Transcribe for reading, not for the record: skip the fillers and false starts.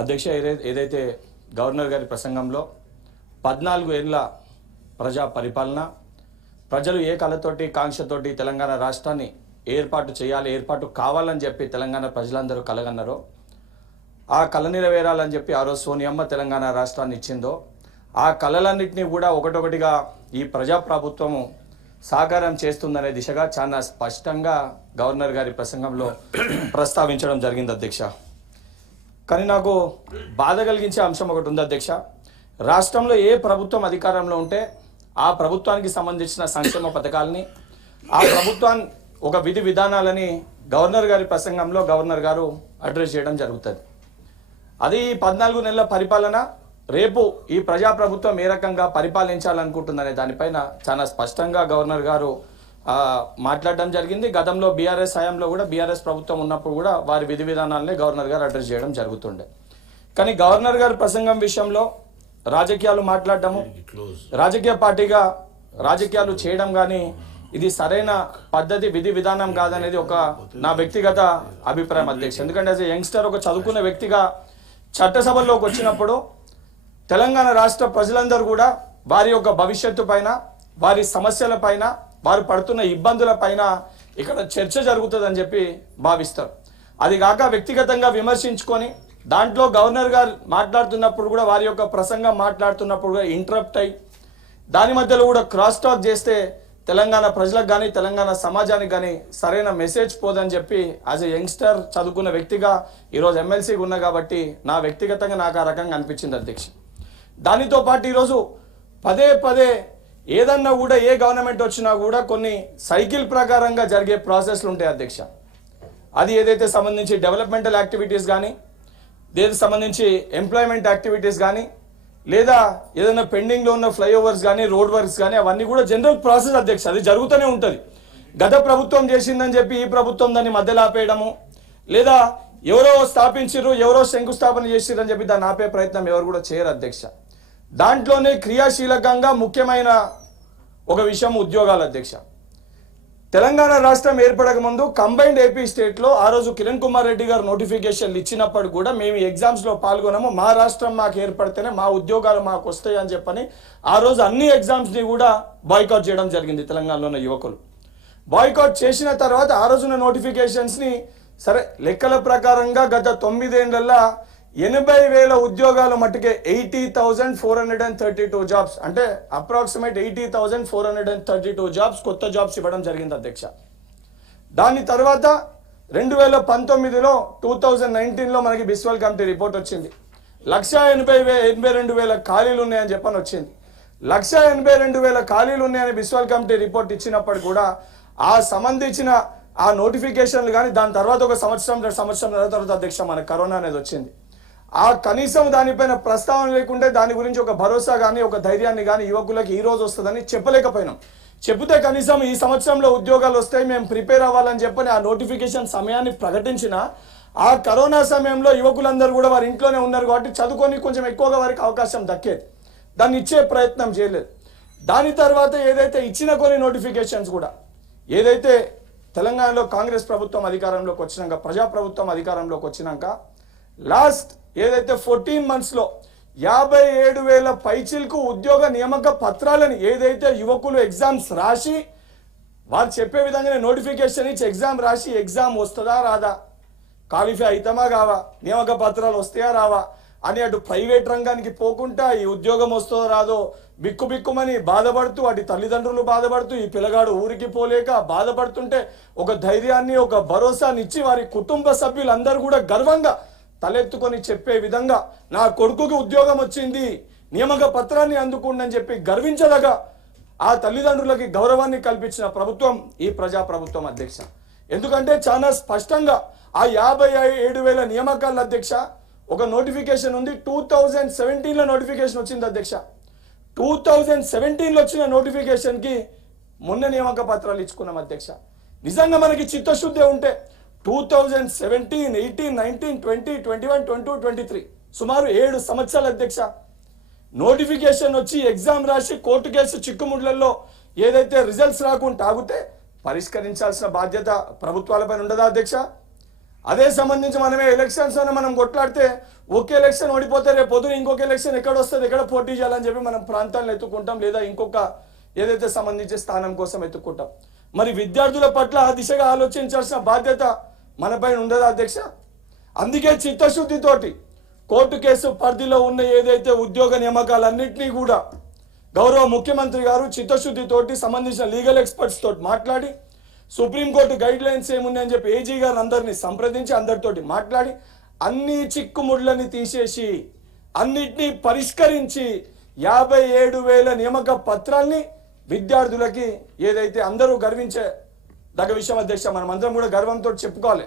అధ్యక్ష, ఏదైతే గవర్నర్ గారి ప్రసంగంలో 14 ఏళ్ల ప్రజా పరిపాలన, ప్రజలు ఏ కళతోటి కాంక్షతోటి తెలంగాణ రాష్ట్రాన్ని ఏర్పాటు కావాలని చెప్పి తెలంగాణ ప్రజలందరూ కలగన్నారో ఆ కళ నెరవేరాలని చెప్పి ఆ రోజు సోనియమ్మ తెలంగాణ రాష్ట్రాన్ని ఇచ్చిందో ఆ కళలన్నింటినీ కూడా ఒకటొకటిగా ఈ ప్రజాప్రభుత్వము సాకారం చేస్తుందనే దిశగా చాలా స్పష్టంగా గవర్నర్ గారి ప్రసంగంలో ప్రస్తావించడం జరిగింది అధ్యక్ష. కానీ నాకు బాధ కలిగించే అంశం ఒకటి ఉంది అధ్యక్ష. రాష్ట్రంలో ఏ ప్రభుత్వం అధికారంలో ఉంటే ఆ ప్రభుత్వానికి సంబంధించిన సంక్షేమ పథకాలని, ఆ ప్రభుత్వాన్ని ఒక విధి విధానాలని గవర్నర్ గారి ప్రసంగంలో గవర్నర్ గారు అడ్రస్ చేయడం జరుగుతుంది. అది 14 నెలల పరిపాలన, రేపు ఈ ప్రజాప్రభుత్వం ఏ రకంగా పరిపాలించాలనుకుంటుందనే దానిపైన చాలా స్పష్టంగా గవర్నర్ గారు మాట్లాడడం జరిగింది. గతంలో బీఆర్ఎస్ హయాంలో కూడా బీఆర్ఎస్ ప్రభుత్వం ఉన్నప్పుడు కూడా వారి విధి విధానాలనే గవర్నర్ గారు అడ్రస్ చేయడం జరుగుతుండే. కానీ గవర్నర్ గారి ప్రసంగం విషయంలో రాజకీయాలు మాట్లాడటము, రాజకీయ పార్టీగా రాజకీయాలు చేయడం కానీ ఇది సరైన పద్ధతి, విధి విధానం కాదనేది ఒక నా వ్యక్తిగత అభిప్రాయం అధ్యక్ష. ఎందుకంటే యాజ్ ఎ యంగ్స్టర్, ఒక చదువుకున్న వ్యక్తిగా చట్టసభల్లోకి వచ్చినప్పుడు తెలంగాణ రాష్ట్ర ప్రజలందరూ కూడా వారి యొక్క భవిష్యత్తు పైన, వారి సమస్యల పైన, వారు పడుతున్న ఇబ్బందుల పైన ఇక్కడ చర్చ జరుగుతుందని చెప్పి భావిస్తారు. అది కాక వ్యక్తిగతంగా విమర్శించుకొని దాంట్లో గవర్నర్ గారు మాట్లాడుతున్నప్పుడు కూడా వారి యొక్క ప్రసంగం మాట్లాడుతున్నప్పుడు కూడా ఇంటరప్ట్ అయ్యి దాని మధ్యలో కూడా క్రాస్ టాక్ చేస్తే తెలంగాణ ప్రజలకు కానీ తెలంగాణ సమాజానికి కానీ సరైన మెసేజ్ పోదని చెప్పి యాజ్ ఎ యంగ్స్టర్ చదువుకున్న వ్యక్తిగా ఈరోజు ఎమ్మెల్సీగా ఉన్నా కాబట్టి నా వ్యక్తిగతంగా నాకు ఆ రకంగా అనిపించింది అధ్యక్ష. దానితో పాటు ఈరోజు పదే పదే ఏదన్నా కూడా ఏ గవర్నమెంట్ వచ్చినా కూడా కొన్ని సైకిల్ ప్రకారంగా జరిగే ప్రాసెస్లు ఉంటాయి అధ్యక్ష. అది ఏదైతే సంబంధించి డెవలప్మెంటల్ యాక్టివిటీస్ కానీ, దేనికి సంబంధించి ఎంప్లాయ్మెంట్ యాక్టివిటీస్ కానీ, లేదా ఏదైనా పెండింగ్లో ఉన్న ఫ్లైఓవర్స్ కానీ, రోడ్ వర్క్స్ కానీ, అవన్నీ కూడా జనరల్ ప్రాసెస్ అధ్యక్ష. అది జరుగుతూనే ఉంటుంది. గత ప్రభుత్వం చేసిందని చెప్పి ఈ ప్రభుత్వం దాన్ని మధ్యలో ఆపేయడము, లేదా ఎవరో స్థాపించారు, ఎవరో శంకుస్థాపన చేసిరని చెప్పి దాన్ని ఆపే ప్రయత్నం ఎవరు కూడా చేయరు అధ్యక్ష. దాంట్లోనే క్రియాశీలకంగా ముఖ్యమైన ఒక విషయం ఉద్యోగాలు అధ్యక్ష. తెలంగాణ రాష్ట్రం ఏర్పడక ముందు కంబైన్డ్ ఏపీ స్టేట్లో ఆ రోజు కిరణ్ కుమార్ రెడ్డి గారు నోటిఫికేషన్లు ఇచ్చినప్పుడు కూడా మేము ఎగ్జామ్స్లో పాల్గొన్నాము, మా రాష్ట్రం మాకు ఏర్పడితేనే మా ఉద్యోగాలు మాకు వస్తాయి అని చెప్పని ఆ రోజు అన్ని ఎగ్జామ్స్ని కూడా బాయ్కాట్ చేయడం జరిగింది. తెలంగాణలో ఉన్న యువకులు బాయ్కాట్ చేసిన తర్వాత ఆ రోజున నోటిఫికేషన్స్ని సరే లెక్కల ప్రకారంగా గత 9 ఏళ్లలో 80,000 ఉద్యోగాలు మట్టుకే 80,432 జాబ్స్, అంటే అప్రాక్సిమేట్ 80,432 జాబ్స్, కొత్త జాబ్స్ ఇవ్వడం జరిగింది అధ్యక్ష. దాని తర్వాత 2019లో 2019లో మనకి బిస్వల్ కమిటీ రిపోర్ట్ వచ్చింది. 182,000 ఖాళీలు ఉన్నాయని చెప్పని వచ్చింది. 182,000 ఖాళీలు ఉన్నాయని బిస్వల్ కమిటీ రిపోర్ట్ ఇచ్చినప్పుడు కూడా ఆ సంబంధించిన ఆ నోటిఫికేషన్లు కానీ దాని తర్వాత ఒక సంవత్సరం తర్వాత అధ్యక్ష మనకు కరోనా అనేది వచ్చింది. ఆ కనీసం దానిపైన ప్రస్తావన లేకుంటే దాని గురించి ఒక భరోసా కానీ ఒక ధైర్యాన్ని కానీ యువకులకి ఈ రోజు వస్తుందని చెప్పలేకపోయినాం. చెబితే కనీసం ఈ సంవత్సరంలో ఉద్యోగాలు వస్తాయి, మేము ప్రిపేర్ అవ్వాలని చెప్పని ఆ నోటిఫికేషన్ సమయాన్ని ప్రకటించిన ఆ కరోనా సమయంలో యువకులందరూ కూడా వారి ఇంట్లోనే ఉన్నారు కాబట్టి చదువుకొని కొంచెం ఎక్కువగా వారికి అవకాశం దక్కేది. దాన్ని ఇచ్చే ప్రయత్నం చేయలేదు. దాని తర్వాత ఏదైతే ఇచ్చిన కొన్ని నోటిఫికేషన్స్ కూడా ఏదైతే తెలంగాణలో కాంగ్రెస్ ప్రభుత్వం అధికారంలోకి వచ్చినాక, ప్రజాప్రభుత్వం అధికారంలోకి వచ్చినాక లాస్ట్ ఏదైతే 14 monthsలో 57,000 పైచిలకు ఉద్యోగ నియామక పత్రాలని ఏదైతే యువకులు ఎగ్జామ్స్ రాసి వారు చెప్పే విధంగానే నోటిఫికేషన్ ఇచ్చి ఎగ్జామ్ రాసి ఎగ్జామ్ వస్తుందా రాదా, క్వాలిఫై అవుతామా కావా, నియామక పత్రాలు వస్తాయా రావా అని అటు ప్రైవేట్ రంగానికి పోకుండా ఈ ఉద్యోగం వస్తుందో రాదో బిక్కుమని బాధపడుతూ, అటు తల్లిదండ్రులు బాధపడుతూ, ఈ పిల్లగాడు ఊరికి పోలేక బాధపడుతుంటే ఒక ధైర్యాన్ని ఒక భరోసాని ఇచ్చి వారి కుటుంబ సభ్యులందరూ కూడా గర్వంగా తలెత్తుకొని చెప్పే విధంగా నా కొడుకుకి ఉద్యోగం వచ్చింది, నియామక పత్రాన్ని అందుకుందని చెప్పి గర్వించదగా ఆ తల్లిదండ్రులకి గౌరవాన్ని కల్పించిన ప్రభుత్వం ఈ ప్రజాప్రభుత్వం అధ్యక్ష. ఎందుకంటే చాలా స్పష్టంగా ఆ 57,000 నియామకాల అధ్యక్ష ఒక నోటిఫికేషన్ ఉంది. 2017లో నోటిఫికేషన్ వచ్చింది అధ్యక్ష. 2017లో వచ్చిన నోటిఫికేషన్కి మొన్న నియామక పత్రాలు ఇచ్చుకున్నాం అధ్యక్ష. నిజంగా మనకి చిత్తశుద్ధి ఉంటే 2017, 18, 19, 20, 21, 22, 23 సుమారు 7 సంవత్సరాల అధ్యక్ష. నోటిఫికేషన్ వచ్చి ఎగ్జామ్ రాసి కోర్టు కేసు చిక్కుముడ్లలో ఏదైతే రిజల్ట్స్ రాకుండా ఆగితే పరిష్కరించాల్సిన బాధ్యత ప్రభుత్వాలపైన ఉండదా అధ్యక్ష? అదే సంబంధించి మనమే ఎలక్షన్స్ అని మనం కొట్లాడితే ఒక ఎలక్షన్ ఓడిపోతే రేపు పొద్దున ఇంకొక ఎలక్షన్ ఎక్కడ వస్తుంది, ఎక్కడ పోటీ చేయాలని చెప్పి మనం ప్రాంతాలను ఎత్తుకుంటాం, లేదా ఇంకొక ఏదైతే సంబంధించి స్థానం కోసం ఎత్తుకుంటాం. మరి విద్యార్థుల పట్ల ఆ దిశగా ఆలోచించాల్సిన బాధ్యత మనపైన ఉండదా అధ్యక్ష? అందుకే చిత్తశుద్ధితోటి కోర్టు కేసు పరిధిలో ఉన్న ఏదైతే ఉద్యోగ నియామకాలన్నింటినీ కూడా గౌరవ ముఖ్యమంత్రి గారు చిత్తశుద్ధితోటి సంబంధించిన లీగల్ ఎక్స్పర్ట్స్ తోటి మాట్లాడి సుప్రీంకోర్టు గైడ్ లైన్స్ ఏమున్నాయని చెప్పి ఏజీ గారు అందరినీ సంప్రదించి అందరితోటి మాట్లాడి అన్ని చిక్కుముడ్లని తీసేసి అన్నిటినీ పరిష్కరించి 57,000 నియామక పత్రాల్ని విద్యార్థులకి ఏదైతే అందరూ గర్వించే దగ్గ విషయం అధ్యక్ష, మనం అందరం కూడా గర్వంతో చెప్పుకోవాలి.